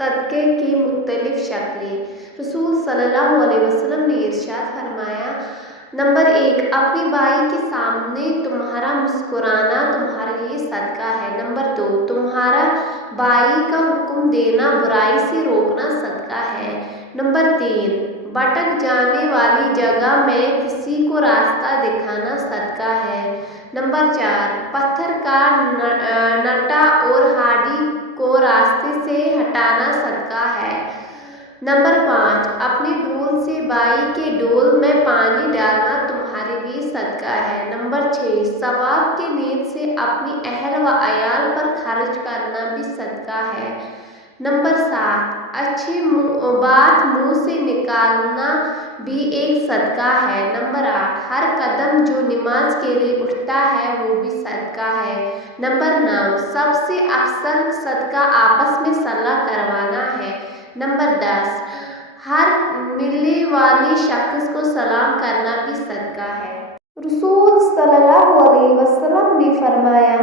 صدقے کی مختلف شکلیں۔ رسول صلی اللہ علیہ وسلم نے ارشاد فرمایا، نمبر 1، اپنے بھائی کے سامنے تمہارا مسکرانا تمہارے لیے صدقہ ہے۔ نمبر 2، تمہارا بھائی کا حکم دینا، برائی سے روکنا صدقہ ہے۔ نمبر 3، بھٹک جانے والی جگہ میں کسی کو راستہ دکھانا صدقہ ہے۔ نمبر 4، پتھر کا نٹا اور ہڈی کو راستے سے ہٹانا صدقہ ہے۔ نمبر 5، اپنے ڈول سے بھائی کے ڈول میں پانی ڈالنا تمہارے لیے صدقہ ہے۔ نمبر 6، ثواب کی نیت سے اپنی اہل و عیال پر خرچ کرنا بھی صدقہ ہے۔ نمبر 7، اچھی بات منہ سے نکالنا بھی ایک صدقہ ہے۔ نمبر 8، ہر قدم جو نماز کے لیے اٹھتا ہے وہ بھی صدقہ ہے۔ نمبر 9، سب سے افضل صدقہ آپس میں صلح کروانا ہے۔ نمبر 10، ہر ملنے والے شخص کو سلام کرنا بھی صدقہ ہے۔ رسول صلی اللہ علیہ وسلم نے فرمایا،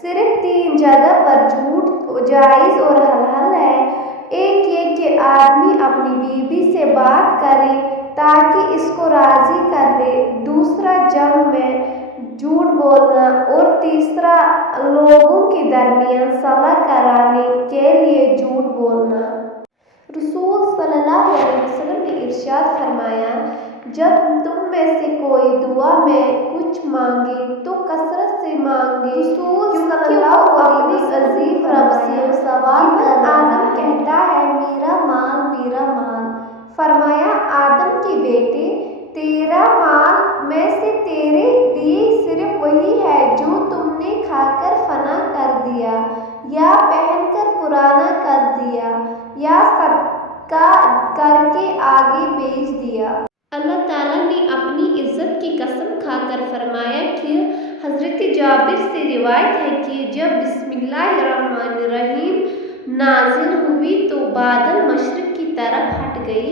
صرف 3 جگہ پر جھوٹ جائز اور حلال ہے۔ ایک یہ کہ آدمی اپنی بیوی سے بات کرے تاکہ اس کو راضی کر لے، دوسرا جنگ میں جھوٹ بولنا، اور تیسرا لوگوں کے درمیان صلح کرانے کے لیے جھوٹ بولنا۔ رسول صلی اللہ علیہ وسلم نے ارشاد فرمایا، جب تم میں سے کوئی دعا میں کچھ مانگے تو کثرت سے مانگے، کیونکہ وہ اپنے عظیم رب سے سوال کر آدم کہتا ہے میرا مال میرا مال۔ فرمایا، آدم کے بیٹے، تیرا مال میں سے تیرے لیے صرف وہی ہے جو تم نے کھا کر فنا کر دیا، یا پہن کر پرانا کر دیا، یا صدقہ کر کے آگے بیچ دیا۔ اللہ تعالیٰ نے اپنی عزت کی قسم کھا کر فرمایا کہ حضرت جابر سے روایت ہے کہ جب بسم اللہ الرحمن الرحیم نازل ہوئی تو بادل مشرق کی طرف ہٹ گئی،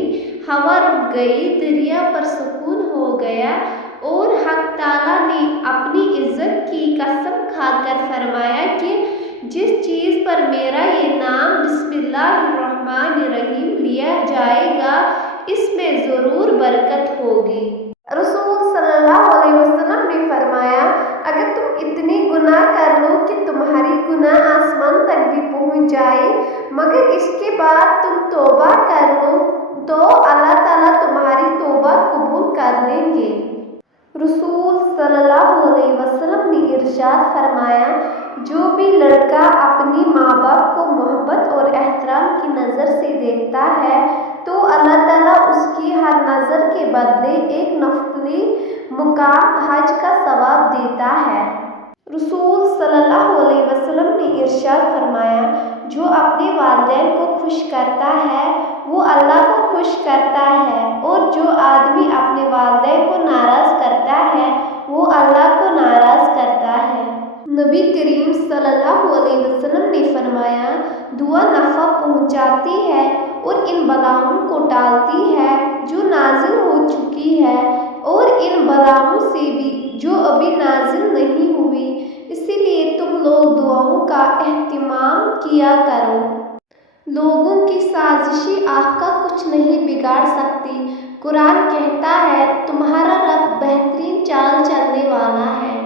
ہوا رک گئی، دریا پر سکون ہو گیا، اور حق تعالیٰ نے اپنی عزت کی قسم کھا کر فرمایا کہ جس چیز پر میرا یہ نام بسم اللہ الرحمن الرحیم لیا جائے گا اس میں ضرور برکت ہوگی۔ رسول صلی اللہ علیہ وسلم نے فرمایا، اگر تم اتنے گناہ کر لو کہ تمہاری گناہ آسمان تک بھی پہنچ جائے، مگر اس کے بعد تم توبہ کر لو تو اللہ تعالیٰ تمہاری توبہ قبول کر لیں گے۔ رسول صلی اللہ علیہ وسلم نے ارشاد فرمایا، جو بھی لڑکا اپنی ماں باپ کو محبت اور احترام کی نظر سے دیکھتا ہے تو اللہ تعالیٰ اس کی ہر نظر کے بدلے ایک نفلی مقام حج کا ثواب دیتا ہے۔ رسول صلی اللہ علیہ وسلم نے ارشاد فرمایا، جو اپنے والدین کو خوش کرتا ہے وہ اللہ کو خوش کرتا ہے، اور جو آدمی اپنے والدین کو ناراض کرتا ہے وہ اللہ کو ناراض کرتا ہے۔ نبی کریم صلی اللہ علیہ وسلم نے فرمایا، دعا نفع پہنچاتی ہے اور ان بلاؤں کو ٹالتی ہے جو نازل ہو چکی ہے، اور ان بلاؤں سے بھی جو ابھی نازل نہیں ہوئی، اسی لیے تم لوگ دعاؤں کا اہتمام کیا کرو۔ لوگوں کی سازشیں آنکھ کا کچھ نہیں بگاڑ سکتی۔ قرآن کہتا ہے، تمہارا رب بہترین چال چلنے والا ہے۔